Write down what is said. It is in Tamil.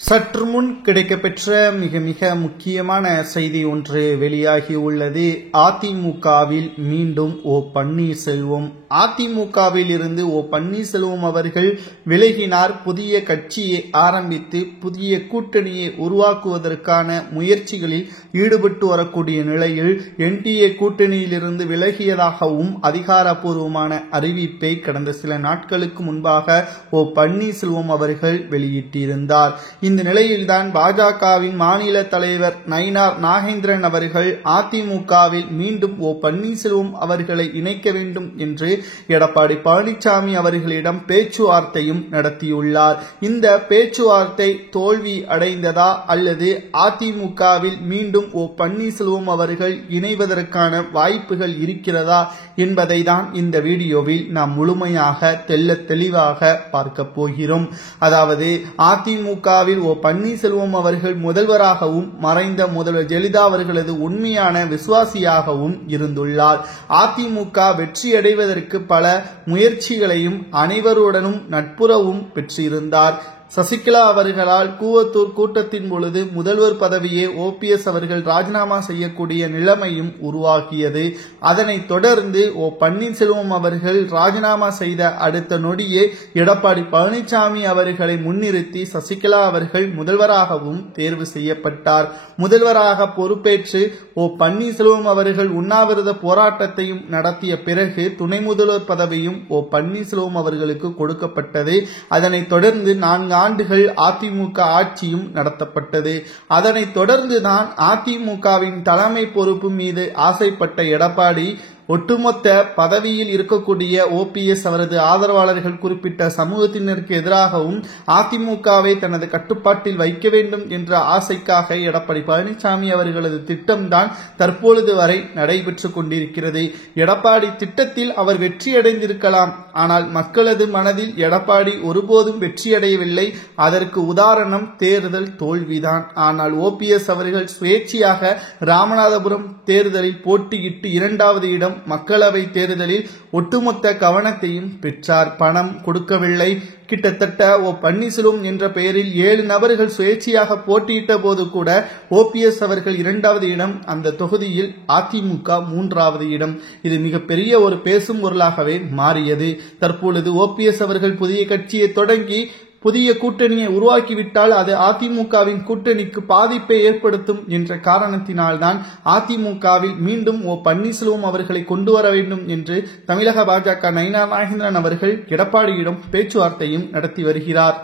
சற்று முன் கிடைக்கப்பெற்ற மிக மிக முக்கியமான செய்தி ஒன்று வெளியாகி உள்ளது. அதிமுகவில் மீண்டும் பன்னீர்செல்வம் அதிமுகவில் இருந்து பன்னீர்செல்வம் அவர்கள் விலகினார். புதிய கட்சியை ஆரம்பித்து புதிய கூட்டணியை உருவாக்குவதற்கான முயற்சிகளில் ஈடுபட்டு வரக்கூடிய நிலையில் என்டிஏ கூட்டணியிலிருந்து விலகியதாகவும் அதிகாரப்பூர்வமான அறிவிப்பை கடந்த சில நாட்களுக்கு முன்பாக பன்னீர்செல்வம் அவர்கள் வெளியிட்டிருந்தார். இந்த நிலையில்தான் பாஜகவின் மாநில தலைவர் நயினார் நாகேந்திரன் அவர்கள் அதிமுகவில் மீண்டும் பன்னீர்செல்வம் அவர்களை இணைக்க வேண்டும் என்று எடப்பாடி பழனிசாமி அவர்களிடம் பேச்சுவார்த்தையும் நடத்தியுள்ளார். இந்த பேச்சுவார்த்தை தோல்வி அடைந்ததா அல்லது அதிமுகவில் மீண்டும் பன்னீர்செல்வம் அவர்கள் இணைவதற்கான வாய்ப்புகள் இருக்கிறதா என்பதை தான் இந்த வீடியோவில் நாம் முழுமையாக தெளிவாக பார்க்க போகிறோம். அதாவது அதிமுகவில் பன்னீர்செல்வம் அவர்கள் முதல்வராகவும் மறைந்த முதல்வர் ஜெயலலிதா அவர்களது உண்மையான விசுவாசியாகவும் இருந்துள்ளார். அதிமுக வெற்றியடைவதற்கு பல முயற்சிகளையும் அனைவருடனும் நட்புறவும் பெற்றிருந்தார். சசிகலா அவர்களால் கூவத்தூர் கூட்டத்தின் பொழுது முதல்வர் பதவியை OPS அவர்கள் ராஜினாமா செய்யக்கூடிய நிலைமையும் உருவாகியது. அதனைத் தொடர்ந்து பன்னீர்செல்வம் அவர்கள் ராஜினாமா செய்த அடுத்த நொடியே எடப்பாடி பழனிசாமி அவர்களை முன்னிறுத்தி சசிகலா அவர்கள் முதல்வராகவும் தேர்வு செய்யப்பட்டார். முதல்வராக பொறுப்பேற்று பன்னீர்செல்வம் அவர்கள் உண்ணாவிரத போராட்டத்தையும் நடத்திய பிறகு துணை முதல்வர் பதவியும் பன்னீர்செல்வம் அவர்களுக்கு கொடுக்கப்பட்டது. அதனைத் தொடர்ந்து 4 ஆண்டுகள் அதிமுக ஆட்சியும் நடத்தப்பட்டது. அதனைத் தொடர்ந்துதான் அதிமுகவின் தலைமை பொறுப்பு மீது ஆசைப்பட்ட எடப்பாடி ஒட்டுமொத்த பதவியில் இருக்கக்கூடிய OPS அவரது ஆதரவாளர்கள் குறிப்பிட்ட சமூகத்தினருக்கு எதிராகவும் அதிமுகவை தனது கட்டுப்பாட்டில் வைக்க வேண்டும் என்ற ஆசைக்காக எடப்பாடி பழனிசாமி அவர்களது திட்டம்தான் தற்பொழுது வரை நடைபெற்றுக் கொண்டிருக்கிறது. எடப்பாடி திட்டத்தில் அவர் வெற்றியடைந்திருக்கலாம், ஆனால் மக்களது மனதில் எடப்பாடி ஒருபோதும் வெற்றியடையவில்லை. அதற்கு உதாரணம் தேர்தல் தோல்விதான். ஆனால் OPS அவர்கள் சுயேட்சையாக ராமநாதபுரம் தேர்தலில் போட்டியிட்டு 2வது இடம், மக்களவை தேர்தலில் ஒட்டுமொத்த கவனத்தையும் பெற்றார். பணம் கொடுக்கவில்லை. கிட்டத்தட்ட பன்னீர்செல்வம் என்ற பெயரில் 7 நபர்கள் சுயேட்சையாக போட்டியிட்ட போது கூட OPS அவர்கள் 2வது இடம், அந்த தொகுதியில் அதிமுக 3வது இடம். இது மிகப்பெரிய ஒரு பேசும் பொருளாகவே மாறியது. தற்பொழுது OPS அவர்கள் புதிய கட்சியை தொடங்கி புதிய கூட்டணியை உருவாக்கிவிட்டால் அது அதிமுகவின் கூட்டணிக்கு பாதிப்பை ஏற்படுத்தும் என்ற காரணத்தினால்தான் அதிமுகவில் மீண்டும் பன்னீர்செல்வம் அவர்களை கொண்டு வர வேண்டும் என்று தமிழக பாஜக நயினார் நாகேந்திரன் அவர்கள் எடப்பாடியிடம் பேச்சுவார்த்தையும் நடத்தி வருகிறார்.